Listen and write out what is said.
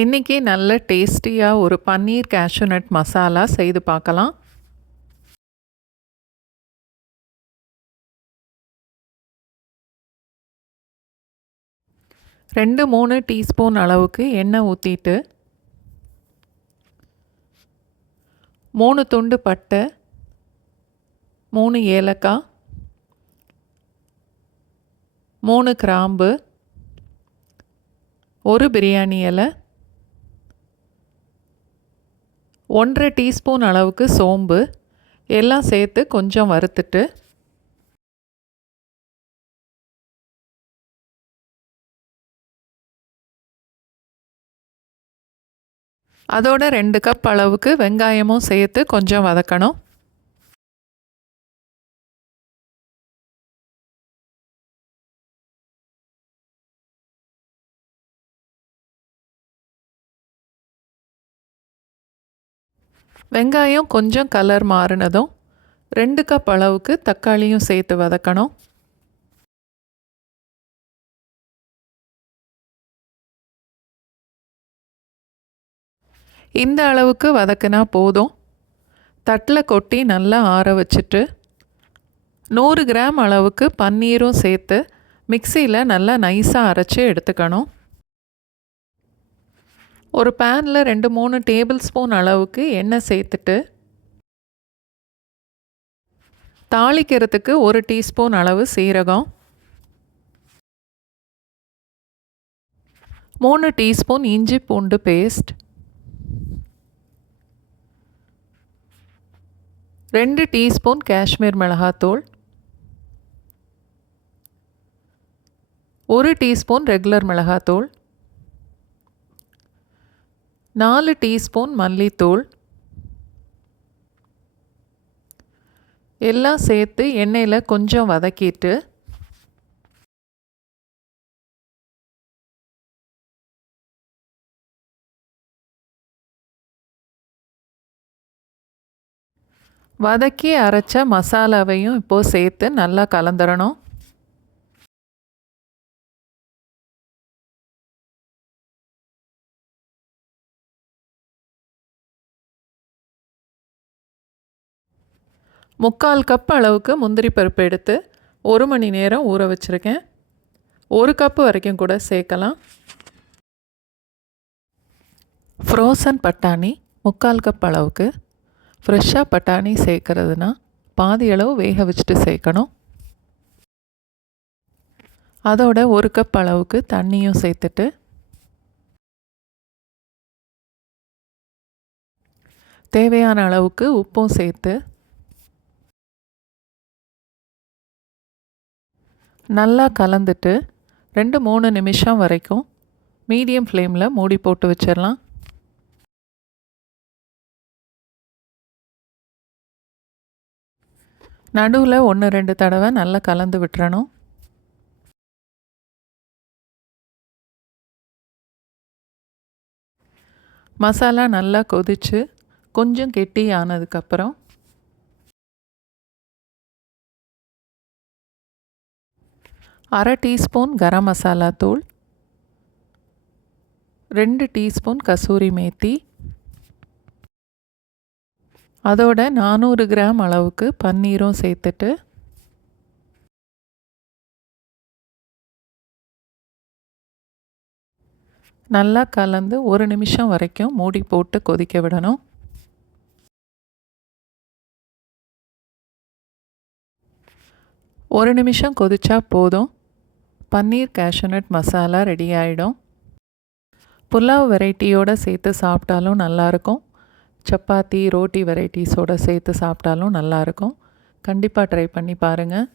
இன்றைக்கி நல்ல டேஸ்டியாக ஒரு பன்னீர் கேஷ்யூ நட் மசாலா செய்து பார்க்கலாம். ரெண்டு 3 டீஸ்பூன் அளவுக்கு எண்ணெய் ஊற்றிட்டு 3 துண்டு பட்டை, 3 ஏலக்காய், 3 கிராம்பு, ஒரு பிரியாணி இலை, 1/2 டீஸ்பூன் அளவுக்கு சோம்பு எல்லாம் சேர்த்து கொஞ்சம் வறுத்துட்டு அதோட 2 கப் அளவுக்கு வெங்காயமும் சேர்த்து கொஞ்சம் வதக்கணும். வெங்காயம் கொஞ்சம் கலர் மாறினதும் 2 கப் அளவுக்கு தக்காளியும் சேர்த்து வதக்கணும். இந்த அளவுக்கு வதக்கினா போதும். தட்டில் கொட்டி நல்லா ஆற வச்சுட்டு 100 கிராம் அளவுக்கு பன்னீரும் சேர்த்து மிக்சியில் நல்லா நைஸாக அரைச்சி எடுத்துக்கணும். ஒரு பேனில் 2-3 டேபிள் ஸ்பூன் அளவுக்கு எண்ணெய் சேர்த்துட்டு தாளிக்கிறதுக்கு 1 டீஸ்பூன் அளவு சீரகம், 3 டீஸ்பூன் இஞ்சி பூண்டு பேஸ்ட், 2 டீஸ்பூன் காஷ்மீர் மிளகாத்தூள், 1 டீஸ்பூன் ரெகுலர் மிளகாத்தூள், 4 டீஸ்பூன் மல்லித்தூள் எல்லாம் சேர்த்து எண்ணெயில் கொஞ்சம் வதக்கிட்டு வதக்கி அரைச்ச மசாலாவையும் இப்போது சேர்த்து நல்லா கலந்துடணும். முக்கால் கப் அளவுக்கு முந்திரி பருப்பு எடுத்து 1 மணி நேரம் ஊற வச்சுருக்கேன். 1 கப்பு வரைக்கும் கூட சேர்க்கலாம். ஃப்ரோசன் பட்டாணி முக்கால் கப் அளவுக்கு. ஃப்ரெஷ்ஷாக பட்டாணி சேர்க்கறதுனா பாதி அளவு வேக வச்சுட்டு சேர்க்கணும். அதோட 1 கப் அளவுக்கு தண்ணியும் சேர்த்துட்டு தேவையான அளவுக்கு உப்பும் சேர்த்து நல்லா கலந்துட்டு 2-3 நிமிஷம் வரைக்கும் மீடியம் ஃப்ளேமில் மூடி போட்டு வச்சிடலாம். நடுவில் 1-2 தடவை நல்லா கலந்து விட்டுறணும். மசாலா நல்லா கொதித்து கொஞ்சம் கெட்டி ஆனதுக்கப்புறம் 1/2 டீஸ்பூன் கரம் மசாலா தூள், 2 டீஸ்பூன் கசூரி மேத்தி, அதோட 400 கிராம் அளவுக்கு பன்னீரும் சேர்த்துட்டு நல்லா கலந்து 1 நிமிஷம் வரைக்கும் மூடி போட்டு கொதிக்க விடணும். ஒரு நிமிஷம் கொதிச்சா போதும். பன்னீர் கேஷ்யூ நட் மசாலா ரெடி ஆகிடும். புலாவ் வெரைட்டியோடு சேர்த்து சாப்பிட்டாலும் நல்லாயிருக்கும். சப்பாத்தி ரோட்டி வெரைட்டிஸோடு சேர்த்து சாப்பிட்டாலும் நல்லாயிருக்கும். கண்டிப்பாக ட்ரை பண்ணி பாருங்கள்.